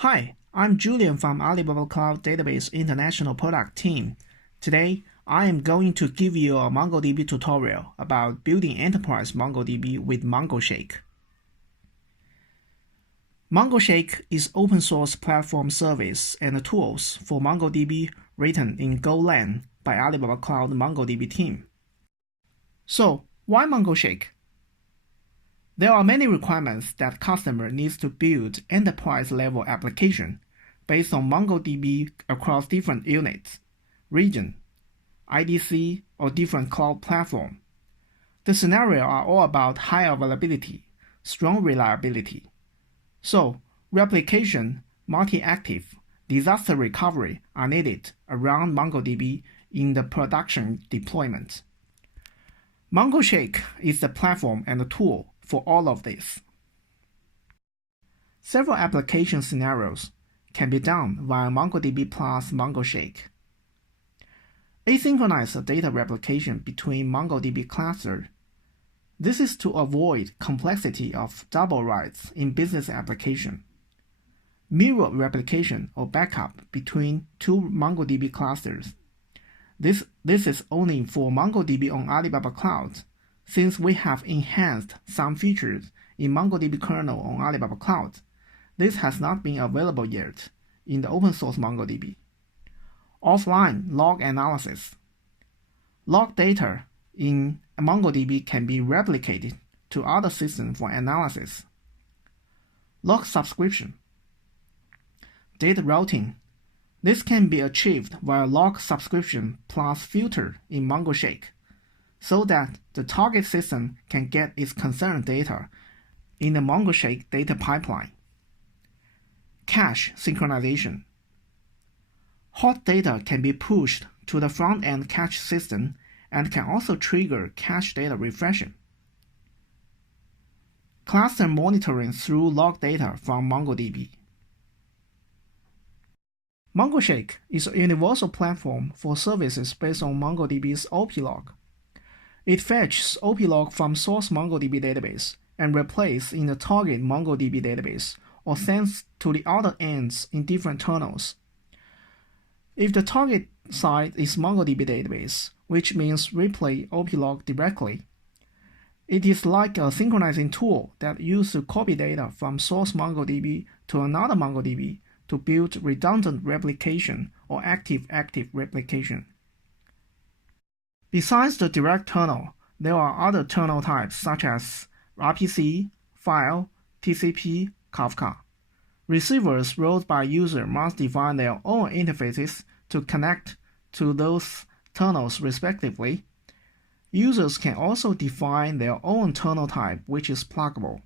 Hi, I'm Julian from Alibaba Cloud Database International Product Team. Today, I am going to give you a MongoDB tutorial about building enterprise MongoDB with MongoShake. MongoShake is open source platform service and tools for MongoDB written in Golang by Alibaba Cloud MongoDB team. So, why MongoShake? There are many requirements that customer needs to build enterprise-level application based on MongoDB across different units, region, IDC, or different cloud platform. The scenarios are all about high availability, strong reliability. So, replication, multi-active, disaster recovery are needed around MongoDB in the production deployment. MongoShake is the platform and the tool for all of this. Several application scenarios can be done via MongoDB plus MongoShake. Asynchronous data replication between MongoDB clusters. This is to avoid complexity of double writes in business application. Mirror replication or backup between two MongoDB clusters. This is only for MongoDB on Alibaba Cloud, since we have enhanced some features in MongoDB kernel on Alibaba Cloud. This has not been available yet in the open source MongoDB. Offline log analysis. Log data in MongoDB can be replicated to other systems for analysis. Log subscription. Data routing. This can be achieved via log subscription plus filter in MongoShake, so that the target system can get its concerned data in the MongoShake data pipeline. Cache synchronization. Hot data can be pushed to the front-end cache system and can also trigger cache data refreshing. Cluster monitoring through log data from MongoDB. MongoShake is a universal platform for services based on MongoDB's OP-log. It fetches OP-log from source MongoDB database and replaces in the target MongoDB database or sends to the other ends in different tunnels. If the target side is MongoDB database, which means replay OP-log directly, it is like a synchronizing tool that uses to copy data from source MongoDB to another MongoDB to build redundant replication or active-active replication. Besides the direct tunnel, there are other tunnel types such as RPC, file, TCP, Kafka. Receivers wrote by user must define their own interfaces to connect to those tunnels respectively. Users can also define their own tunnel type, which is pluggable.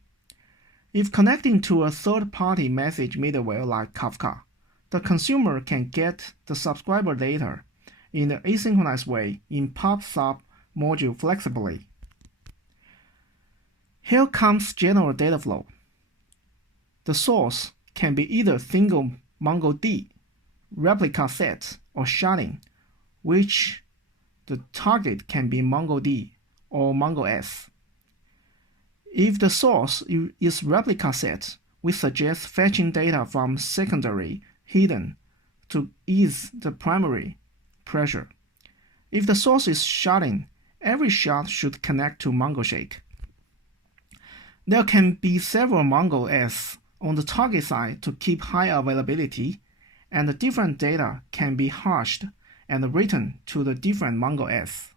If connecting to a third-party message middleware like Kafka, the consumer can get the subscriber data in the asynchronous way in pub/sub module flexibly. Here comes general data flow. The source can be either single MongoD, ReplicaSet, or Sharding, which the target can be MongoD or MongoS. If the source is ReplicaSet, we suggest fetching data from secondary hidden to ease the primary pressure. If the source is sharding, every shard should connect to MongoShake. There can be several MongoS on the target side to keep high availability, and the different data can be hashed and written to the different MongoS.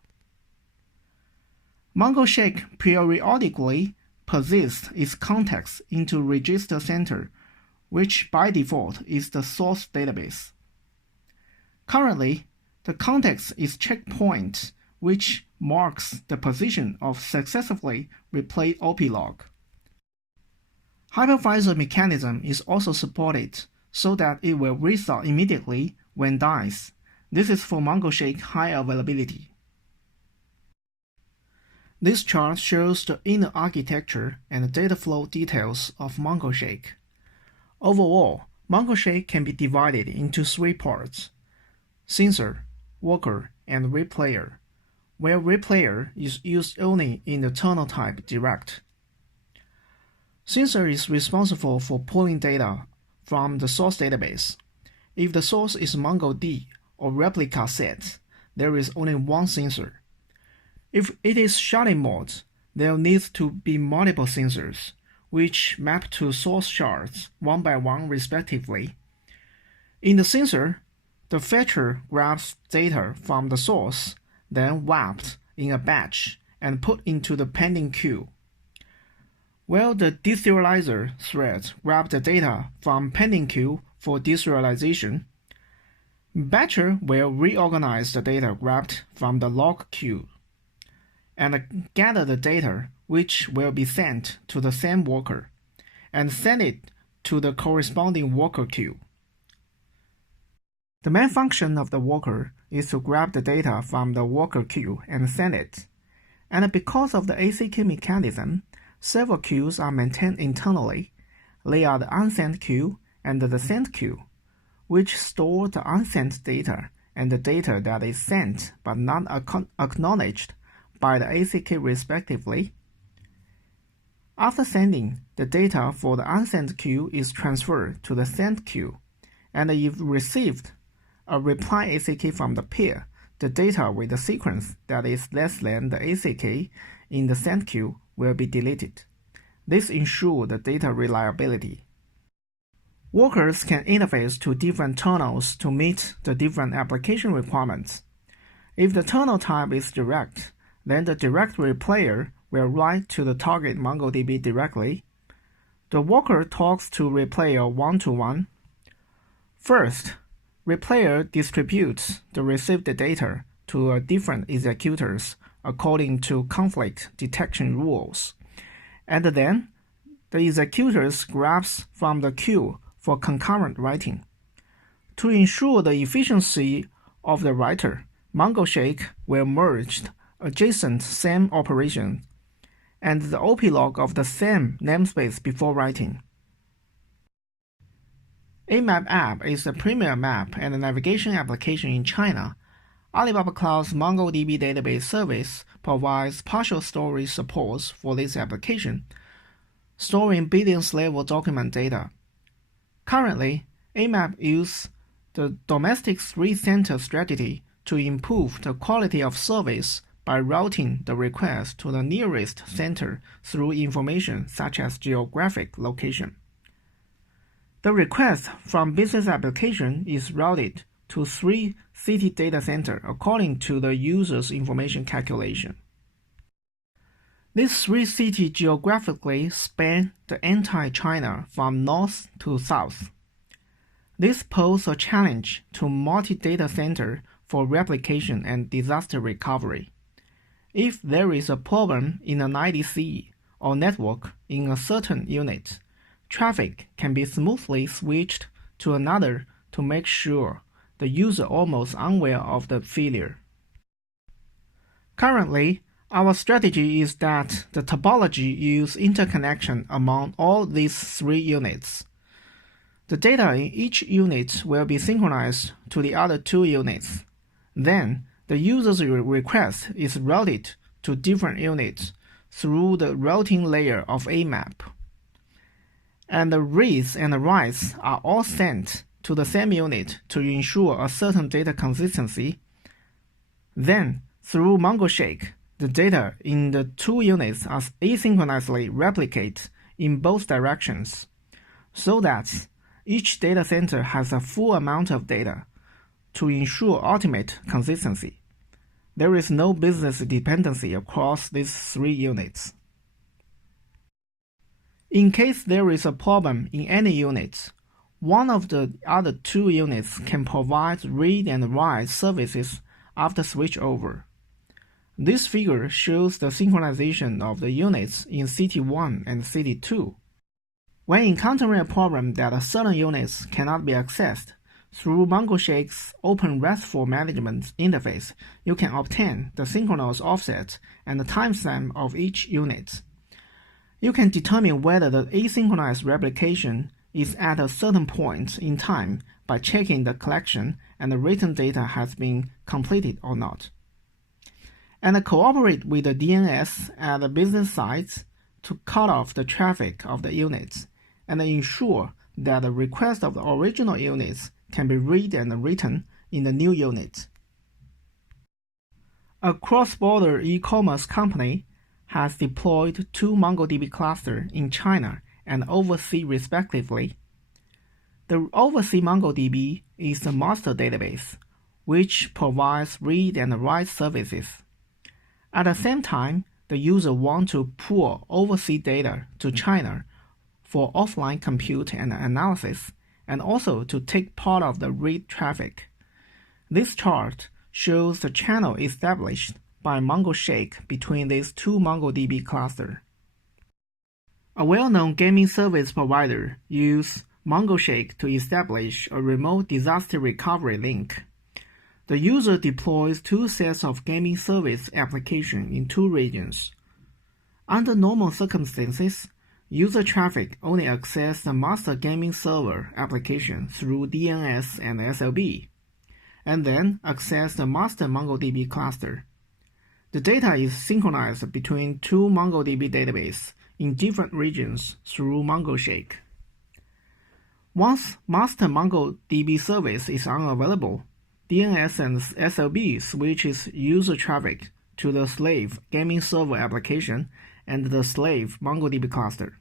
MongoShake periodically persists its context into register center, which by default is the source database. Currently, the context is checkpoint, which marks the position of successfully replayed OP-log. Hypervisor mechanism is also supported so that it will restart immediately when dies. This is for MongoShake high availability. This chart shows the inner architecture and data flow details of MongoShake. Overall, MongoShake can be divided into three parts: sensor, worker, and replayer, where replayer is used only in the tunnel type direct. Sensor is responsible for pulling data from the source database. If the source is MongoDB or ReplicaSet, there is only one sensor. If it is sharding mode, there needs to be multiple sensors, which map to source shards one by one respectively. In the sensor, the fetcher grabs data from the source, then wrapped in a batch and put into the pending queue, while the deserializer thread grabs the data from pending queue for deserialization. Batcher will reorganize the data grabbed from the log queue and gather the data which will be sent to the same worker and send it to the corresponding worker queue. The main function of the worker is to grab the data from the worker queue and send it. And because of the ACK mechanism, several queues are maintained internally. They are the unsent queue and the sent queue, which store the unsent data and the data that is sent but not acknowledged by the ACK respectively. After sending, the data for the unsent queue is transferred to the sent queue, and if received a reply ACK from the peer, the data with the sequence that is less than the ACK in the sent queue will be deleted. This ensures the data reliability. Workers can interface to different tunnels to meet the different application requirements. If the tunnel type is direct, then the directory player will write to the target MongoDB directly. The worker talks to replayer one-to-one. First, replayer distributes the received data to different executors according to conflict detection rules, and then the executors grabs from the queue for concurrent writing. To ensure the efficiency of the writer, MongoShake will merge adjacent same operations and the OP log of the same namespace before writing. AMAP app is the premier map and navigation application in China. Alibaba Cloud's MongoDB database service provides partial storage support for this application, storing billions-level document data. Currently, AMAP uses the domestic three-center strategy to improve the quality of service by routing the request to the nearest center through information such as geographic location. The request from business application is routed to 3 city data centers according to the user's information calculation. These 3 cities geographically span the entire China from north to south. This poses a challenge to multi-data center for replication and disaster recovery. If there is a problem in an IDC or network in a certain unit, traffic can be smoothly switched to another to make sure the user almost unaware of the failure. Currently, our strategy is that the topology uses interconnection among all these 3 units. The data in each unit will be synchronized to the other 2 units. Then, the user's request is routed to different units through the routing layer of AMAP. And the reads and the writes are all sent to the same unit to ensure a certain data consistency. Then, through MongoShake, the data in the 2 units are asynchronously replicated in both directions, so that each data center has a full amount of data to ensure ultimate consistency. There is no business dependency across these 3 units. In case there is a problem in any unit, one of the other 2 units can provide read and write services after switchover. This figure shows the synchronization of the units in City 1 and City 2. When encountering a problem that a certain units cannot be accessed, through MongoShake's Open RESTful Management interface, you can obtain the synchronous offset and the timestamp of each unit. You can determine whether the asynchronous replication is at a certain point in time by checking the collection and the written data has been completed or not. And cooperate with the DNS at the business sites to cut off the traffic of the units and ensure that the request of the original units can be read and written in the new unit. A cross-border e-commerce company has deployed 2 MongoDB clusters in China and overseas respectively. The overseas MongoDB is the master database, which provides read and write services. At the same time, the user wants to pull overseas data to China for offline compute and analysis, and also to take part of the read traffic. This chart shows the channel established by MongoShake between these 2 MongoDB clusters. A well-known gaming service provider uses MongoShake to establish a remote disaster recovery link. The user deploys 2 sets of gaming service applications in 2 regions. Under normal circumstances, user traffic only accesses the master gaming server application through DNS and SLB, and then access the master MongoDB cluster. The data is synchronized between 2 MongoDB databases in different regions through MongoShake. Once master MongoDB service is unavailable, DNS and SLB switches user traffic to the slave gaming server application and the slave MongoDB cluster,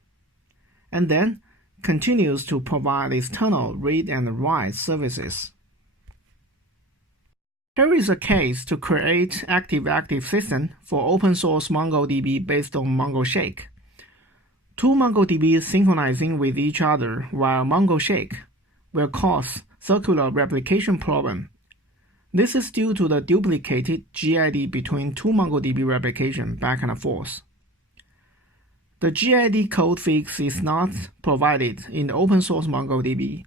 and then continues to provide external read and write services. Here is a case to create active-active system for open source MongoDB based on MongoShake. 2 MongoDBs synchronizing with each other via MongoShake will cause circular replication problem. This is due to the duplicated GID between 2 MongoDB replication back and forth. The GID code fix is not provided in the open source MongoDB.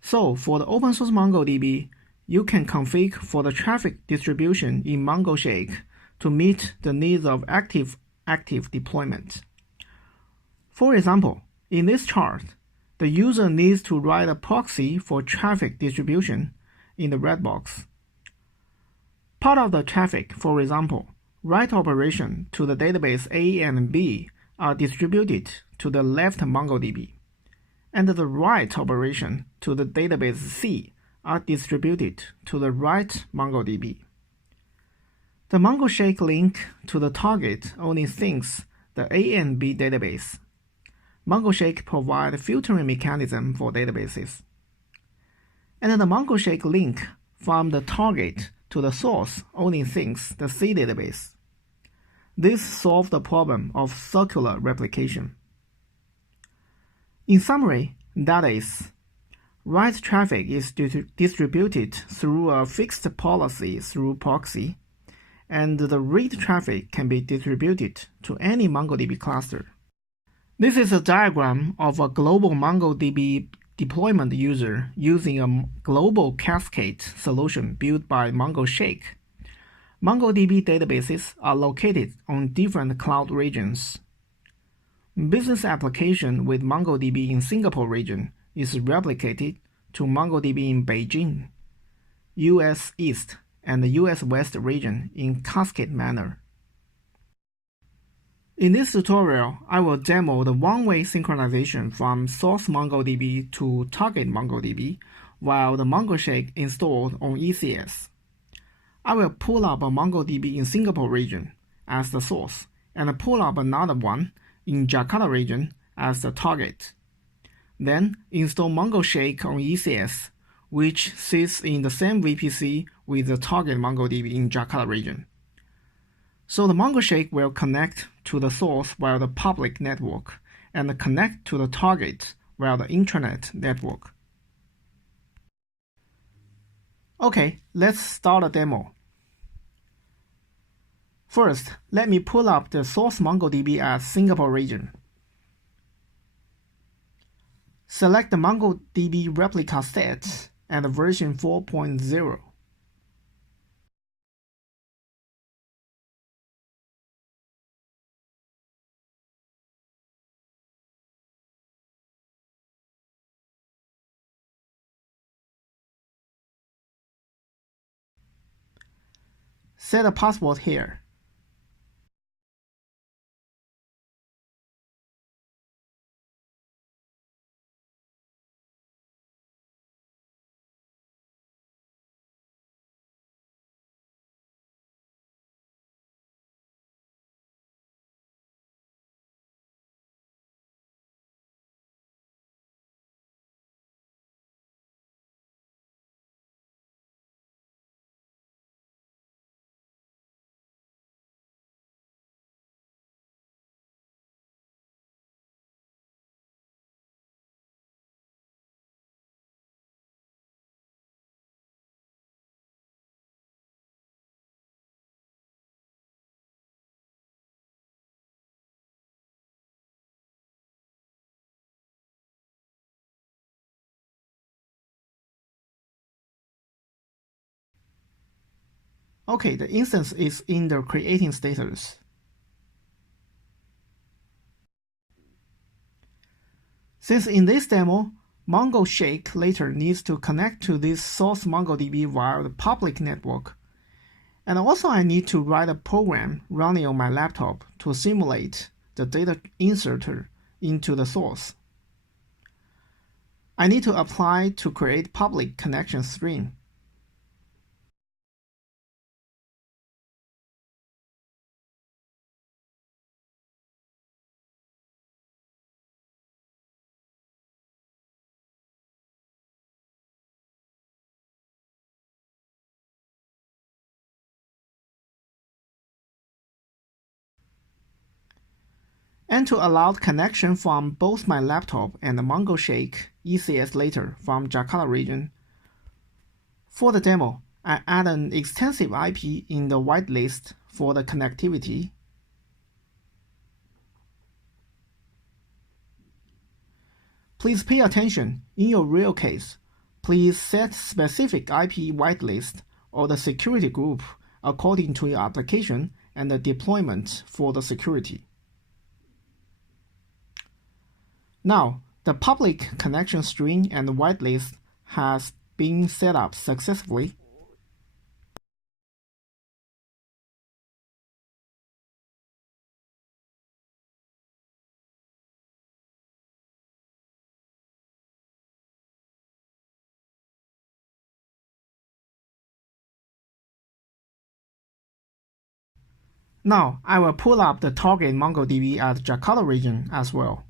So for the open source MongoDB, you can configure for the traffic distribution in MongoShake to meet the needs of active deployment. For example, in this chart, the user needs to write a proxy for traffic distribution in the red box. Part of the traffic, for example, write operation to the database A and B are distributed to the left MongoDB, and the write operation to the database C are distributed to the right MongoDB. The MongoShake link to the target only syncs the A and B database. MongoShake provides filtering mechanism for databases. And the MongoShake link from the target to the source only syncs the C database. This solves the problem of circular replication. In summary, that is, write traffic is distributed through a fixed policy through proxy, and the read traffic can be distributed to any MongoDB cluster. This is a diagram of a global MongoDB deployment user using a global cascade solution built by MongoShake. MongoDB databases are located on different cloud regions. Business application with MongoDB in Singapore region is replicated to MongoDB in Beijing, US East, and the US West region in cascade manner. In this tutorial, I will demo the one-way synchronization from source MongoDB to target MongoDB while the MongoShake installed on ECS. I will pull up a MongoDB in Singapore region as the source and pull up another one in Jakarta region as the target. Then install MongoShake on ECS, which sits in the same VPC with the target MongoDB in Jakarta region. So the MongoShake will connect to the source via the public network and connect to the target via the intranet network. Okay, let's start a demo. First, let me pull up the source MongoDB as Singapore region. Select the MongoDB replica set and version 4.0. Set a password here. Okay, the instance is in the creating status. Since in this demo, MongoShake later needs to connect to this source MongoDB via the public network. And also I need to write a program running on my laptop to simulate the data inserted into the source. I need to apply to create public connection string. And to allow connection from both my laptop and the MongoShake ECS later from Jakarta region. For the demo, I add an extensive IP in the whitelist for the connectivity. Please pay attention. In your real case, please set specific IP whitelist or the security group according to your application and the deployment for the security. Now, the public connection string and whitelist has been set up successfully. Now, I will pull up the target MongoDB at Jakarta region as well.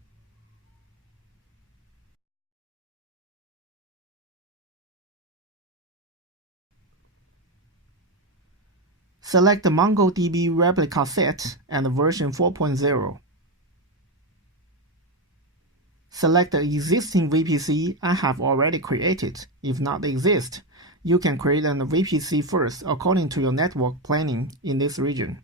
Select the MongoDB ReplicaSet and version 4.0. Select the existing VPC I have already created. If not exist, you can create an VPC first according to your network planning in this region.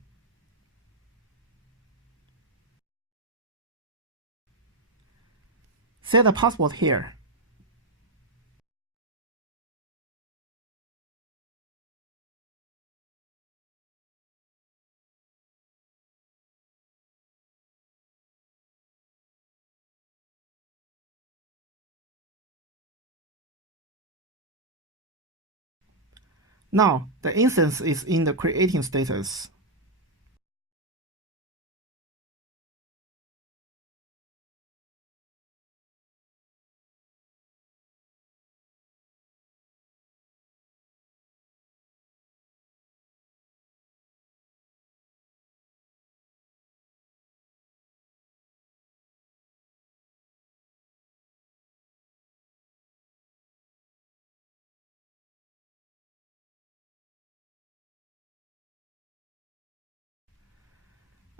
Set a password here. Now, the instance is in the creating status.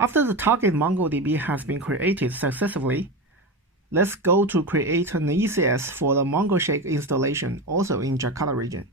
After the target MongoDB has been created successfully, let's go to create an ECS for the MongoShake installation also in Jakarta region.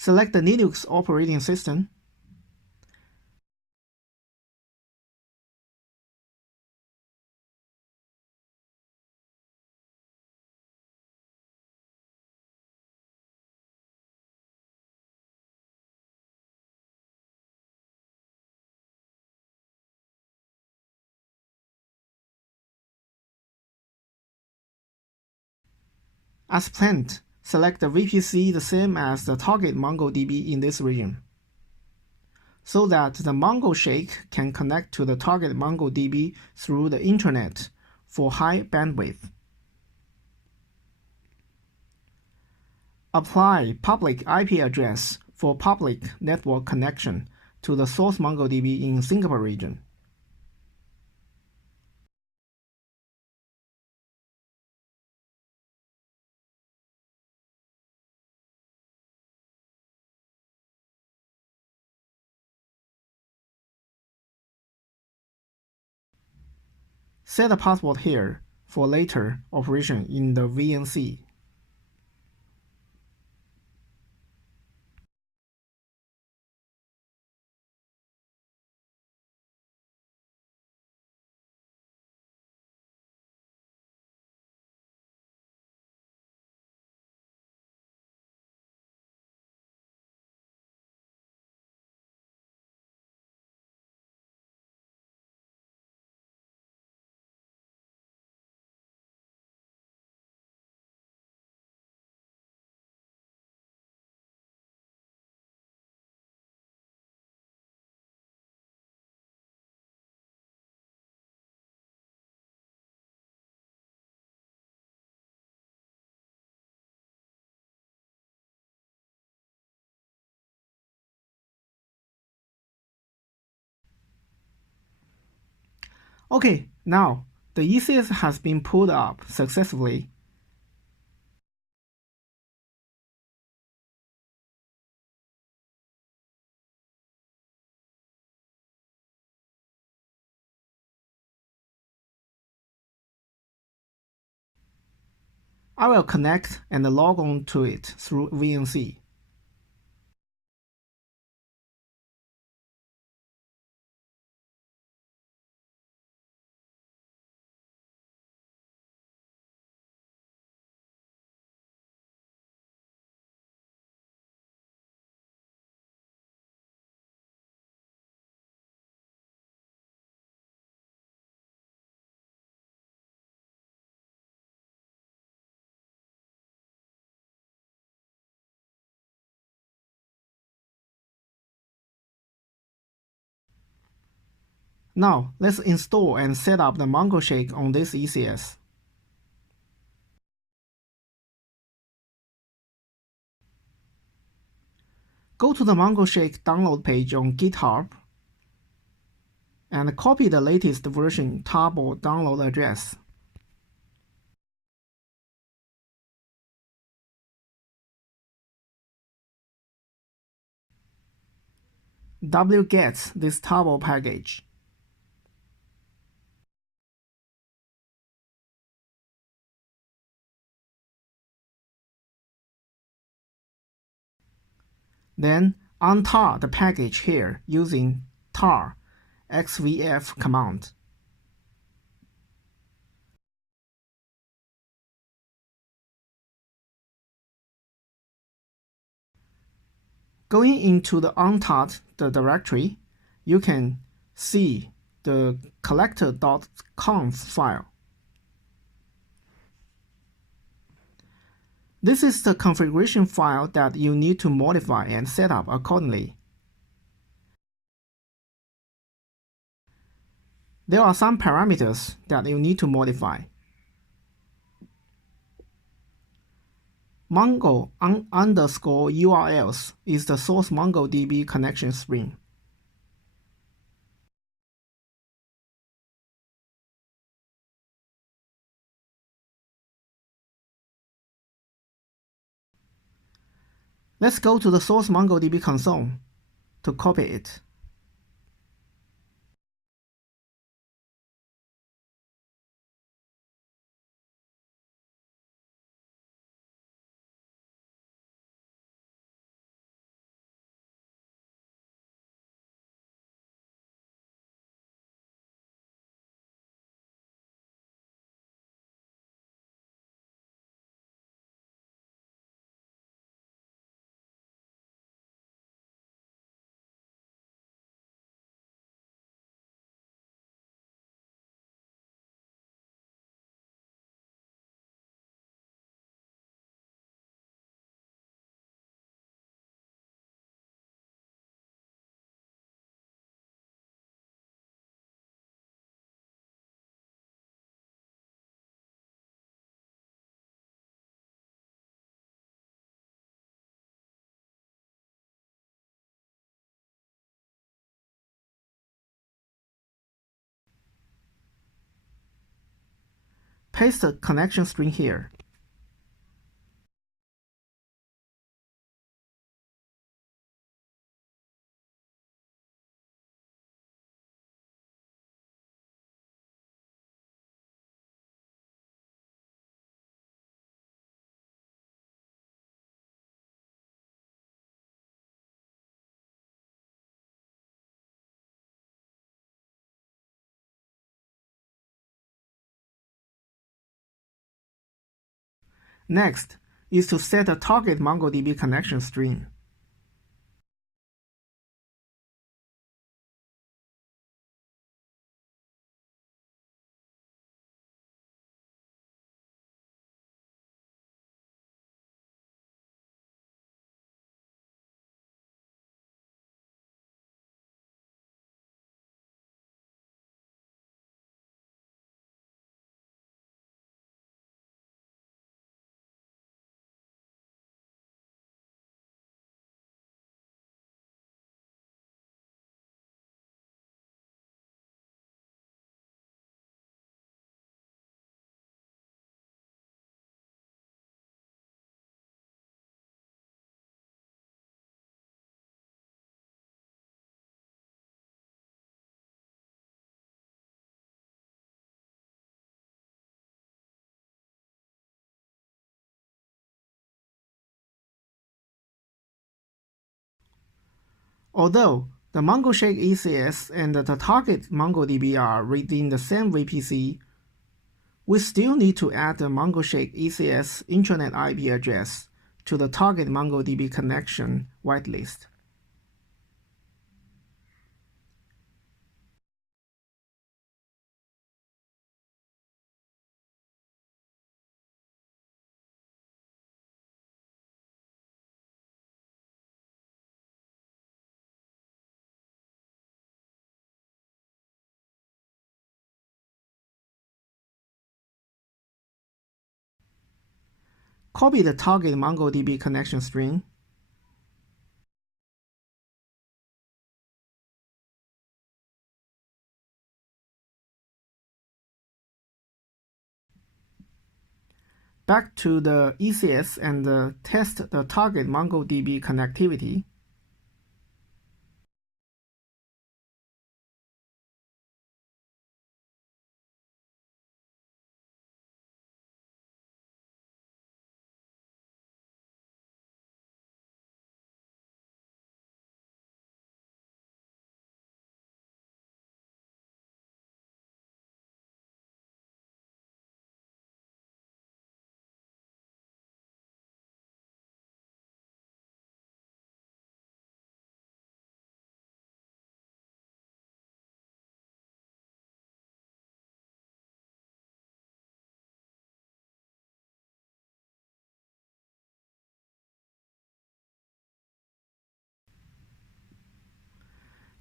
Select the Linux operating system. As planned, select the VPC the same as the target MongoDB in this region, so that the MongoShake can connect to the target MongoDB through the internet for high bandwidth. Apply public IP address for public network connection to the source MongoDB in Singapore region. Set a password here for later operation in the VNC. Okay, now the ECS has been pulled up successfully. I will connect and log on to it through VNC. Now, let's install and set up the MongoShake on this ECS. Go to the MongoShake download page on GitHub and copy the latest version tab or download address. wget this table package. Then untar the package here using tar xvf command. Going into the untarred directory, you can see the collector.conf file. This is the configuration file that you need to modify and set up accordingly. There are some parameters that you need to modify. Mongo underscore URLs is the source MongoDB connection string. Let's go to the source MongoDB console to copy it. paste the connection string here. Next is to set a target MongoDB connection string. Although the MongoShake ECS and the target MongoDB are within the same VPC, we still need to add the MongoShake ECS intranet IP address to the target MongoDB connection whitelist. Copy the target MongoDB connection string. Back to the ECS and test the target MongoDB connectivity.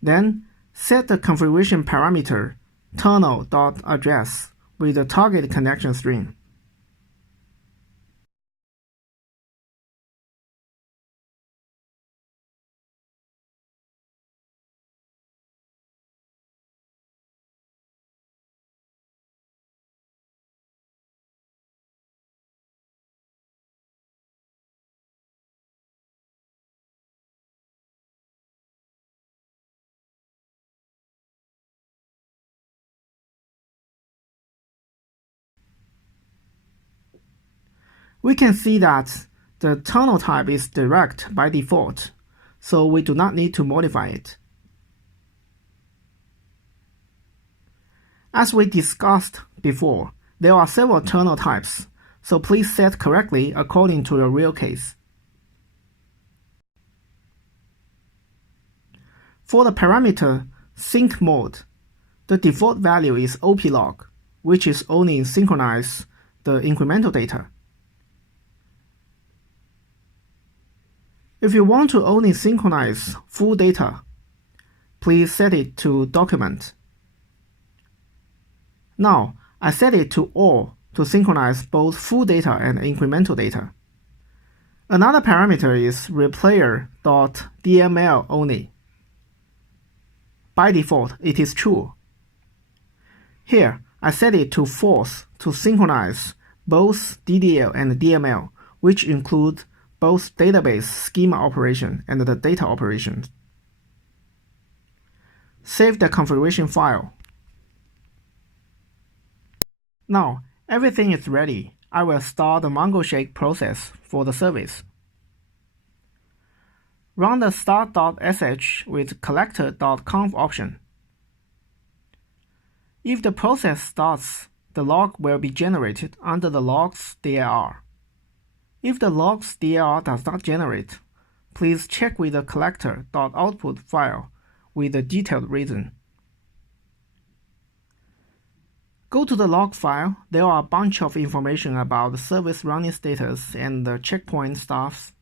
Then set the configuration parameter tunnel.address with the target connection string. We can see that the tunnel type is direct by default, so we do not need to modify it. As we discussed before, there are several tunnel types, so please set correctly according to your real case. For the parameter sync mode, the default value is oplog, which is only synchronize the incremental data. If you want to only synchronize full data, please set it to document. Now, I set it to all to synchronize both full data and incremental data. Another parameter is replayer.dml only. By default, it is true. Here, I set it to false to synchronize both DDL and DML, which include both database schema operation and the data operations. Save the configuration file. Now, everything is ready. I will start the MongoShake process for the service. Run the start.sh with collector.conf option. If the process starts, the log will be generated under the logs dir. If the logs dir does not generate, please check with the collector.output file with the detailed reason. Go to the log file. There are a bunch of information about the service running status and the checkpoint status.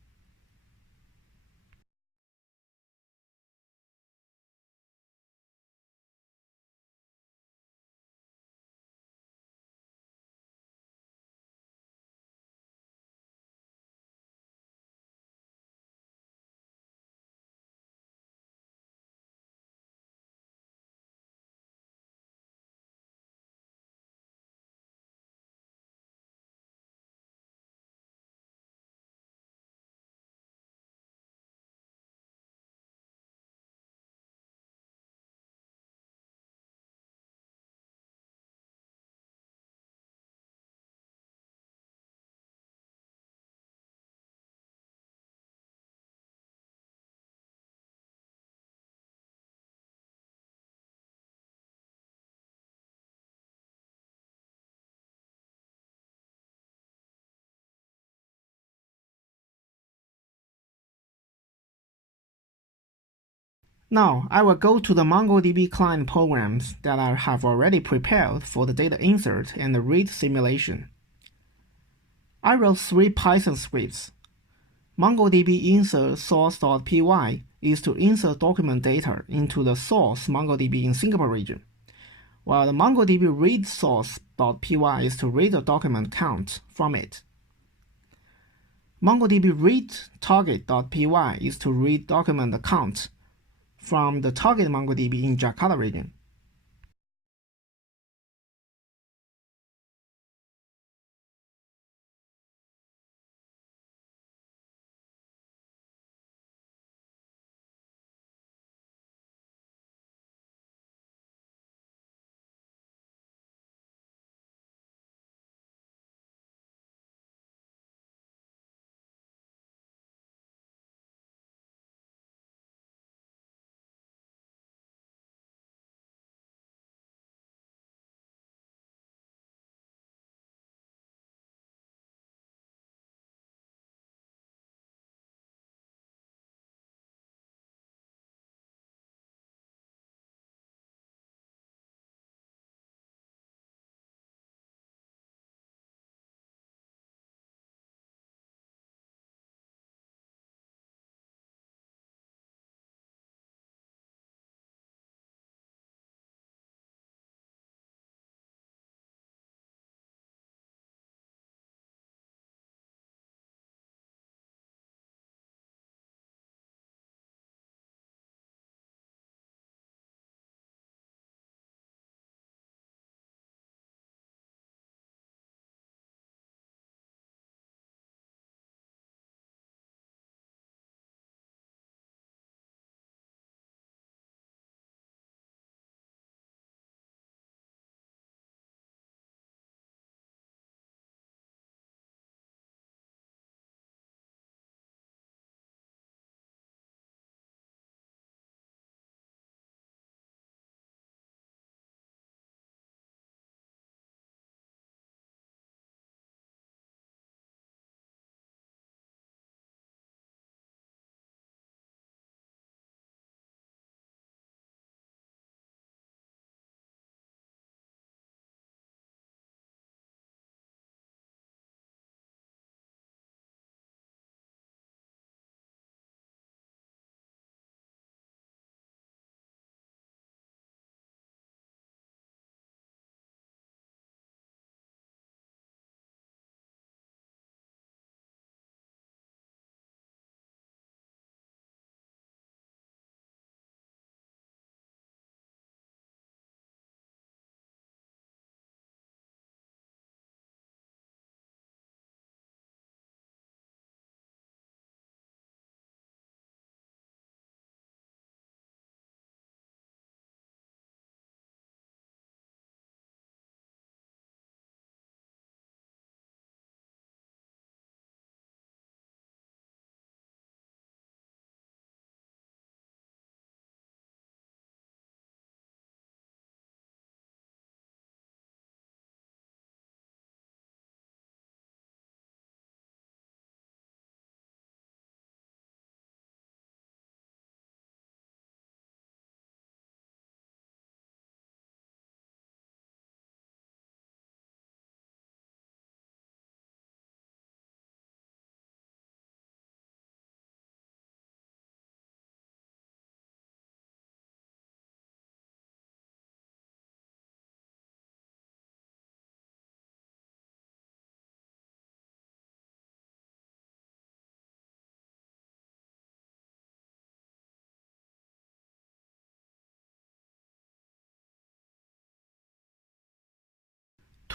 Now, I will go to the MongoDB client programs that I have already prepared for the data insert and the read simulation. I wrote 3 Python scripts. MongoDB insert source.py is to insert document data into the source MongoDB in Singapore region, while the MongoDB read source.py is to read the document count from it. MongoDB read target.py is to read document count from the target MongoDB in Jakarta region.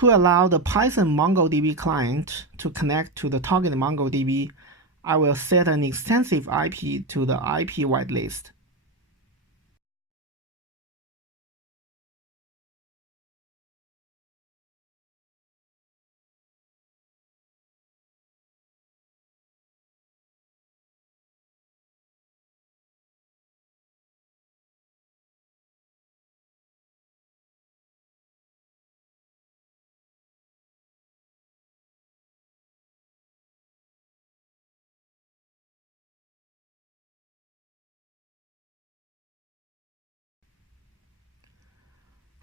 To allow the Python MongoDB client to connect to the target MongoDB, I will set an extensive IP to the IP whitelist.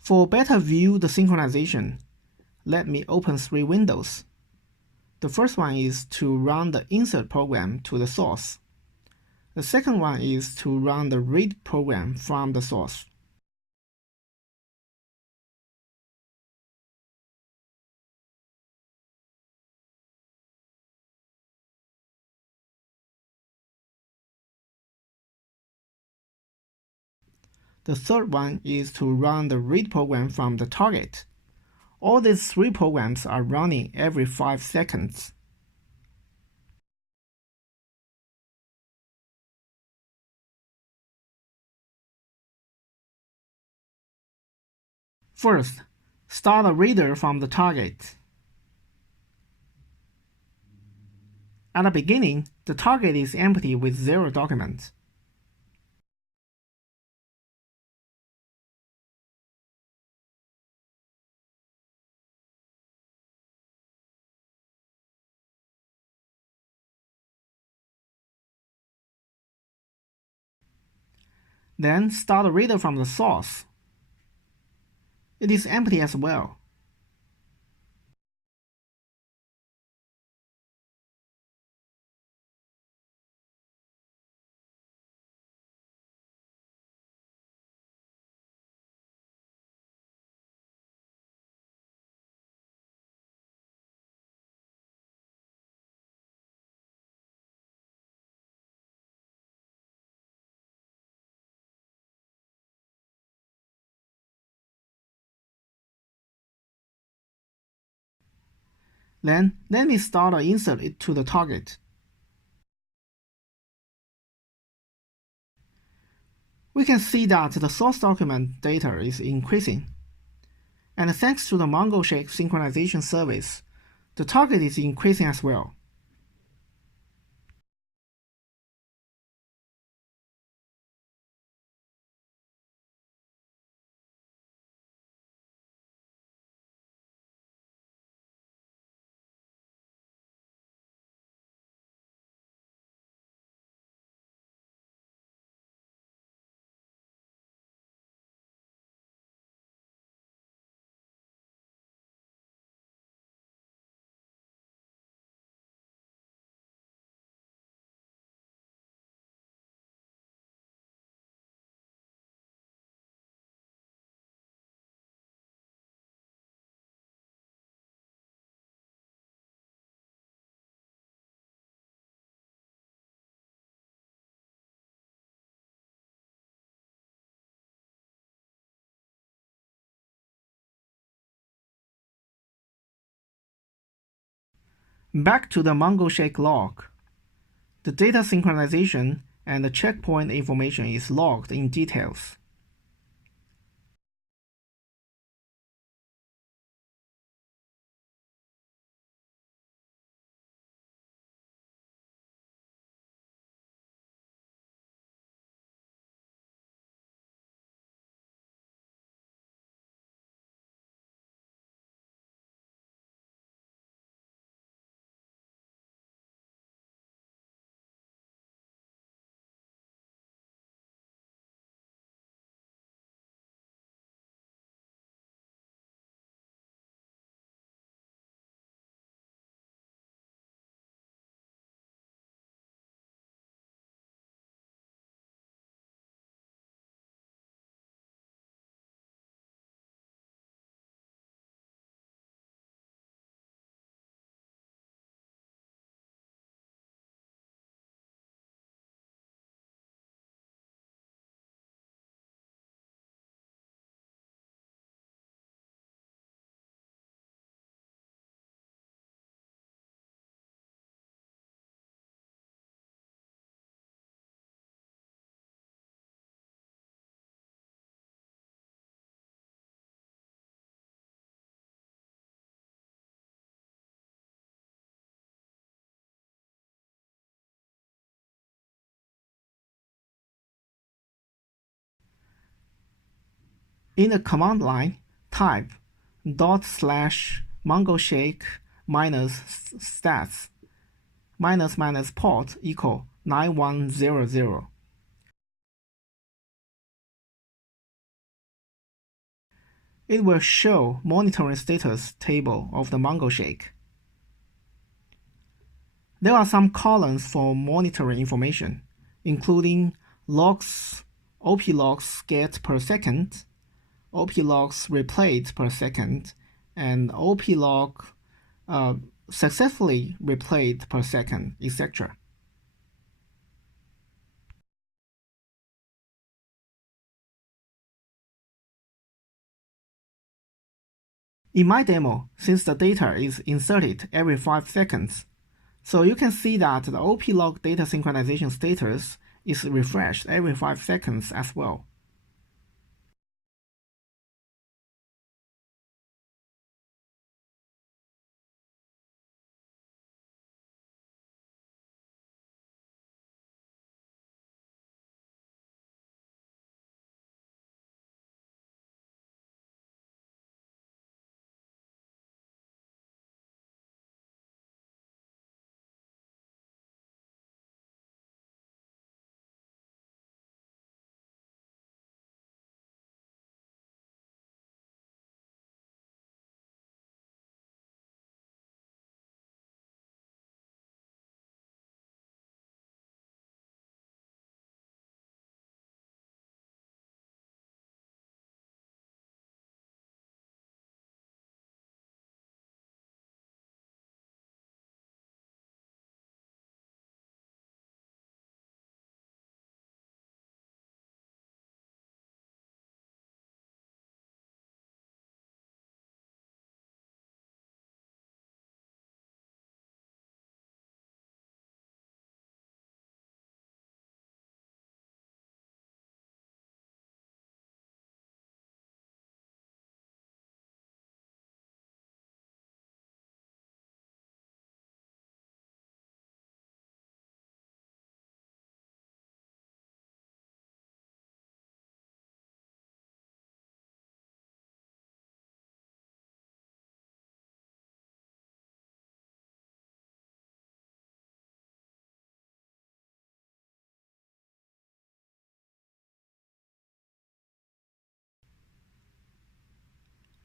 For better view the synchronization, let me open 3 windows. The first one is to run the insert program to the source. The second one is to run the read program from the source. The third one is to run the read program from the target. All these 3 programs are running every 5 seconds. First, start a reader from the target. At the beginning, the target is empty with 0 documents. Then start a reader from the source. It is empty as well. Then let me start and insert it to the target. We can see that the source document data is increasing. And thanks to the MongoShake synchronization service, the target is increasing as well. Back to the MongoShake log. The data synchronization and the checkpoint information is logged in details. In the command line, type /MongoShake -stats --port equal 9100. It will show monitoring status table of the MongoShake. There are some columns for monitoring information, including logs, OP logs get per second, OP logs replayed per second, and OP log successfully replayed per second, etc. In my demo, since the data is inserted every 5 seconds, so you can see that the OP log data synchronization status is refreshed every 5 seconds as well.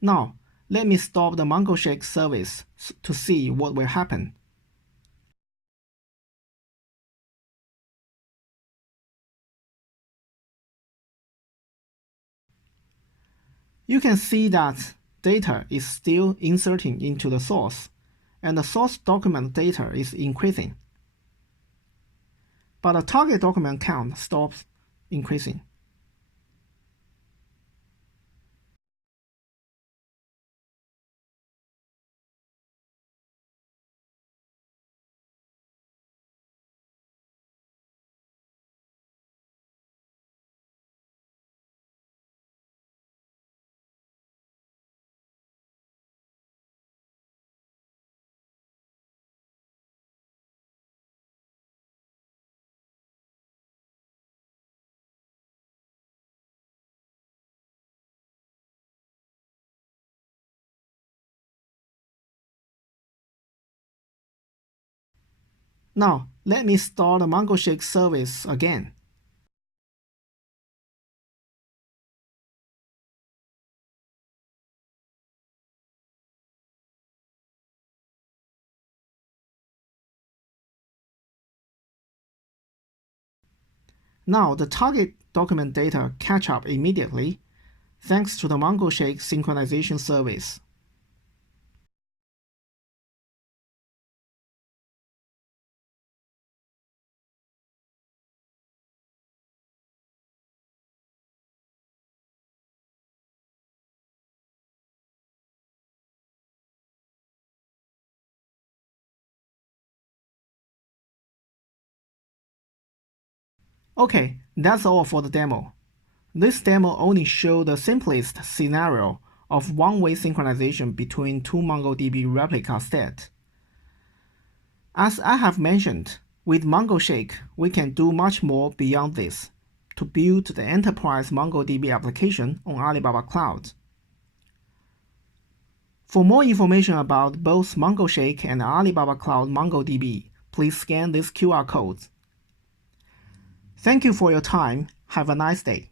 Now, let me stop the MongoShake service to see what will happen. You can see that data is still inserting into the source, and the source document data is increasing. But the target document count stops increasing. Now, let me start the MongoShake service again. Now, the target document data catch up immediately thanks to the MongoShake synchronization service. Okay, that's all for the demo. This demo only shows the simplest scenario of one-way synchronization between two MongoDB replica sets. As I have mentioned, with MongoShake, we can do much more beyond this to build the enterprise MongoDB application on Alibaba Cloud. For more information about both MongoShake and Alibaba Cloud MongoDB, please scan this QR code. Thank you for your time. Have a nice day.